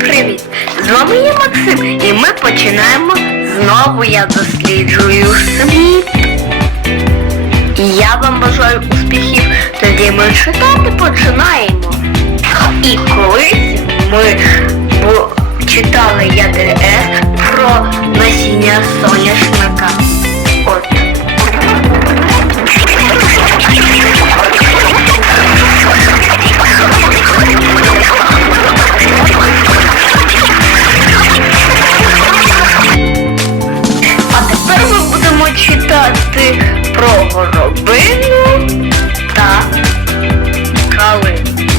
Привіт! З вами я Максим і ми починаємо знову я досліджую світ. І я вам бажаю успіхів, тоді ми читати починаємо. І колись ми читали я читати про горобину та калину.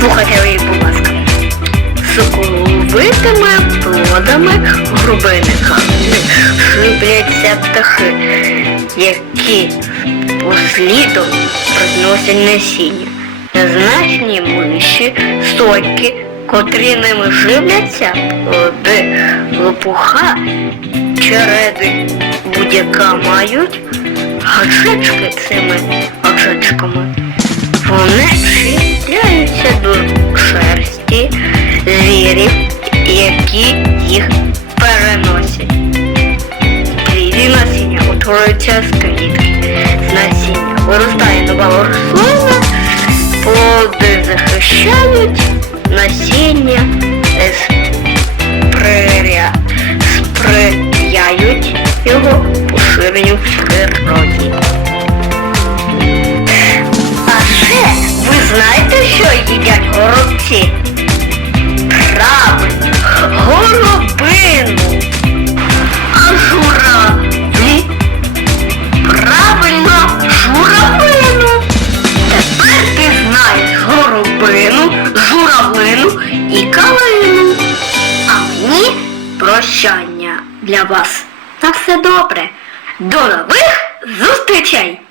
Слухайте ви, будь ласка. Соковитими плодами грубини калини шибляться птахи, які послідом приносять насіння. Незначні миші, сойки, котрі ними живляться, плоди лопуха, череди будь-яка мають гачечки цими гачечками. Вони чіпляються до шерсті звірів, які їх переносять. Пліді насіння утворюються з клітки. З насіння виростає нова рослина, плоди захищають насіння, сприя- сприяють його поширенню в природі. А ще ви знаєте, що їдять горобці? Прощання для вас. На все добре. До нових зустрічей!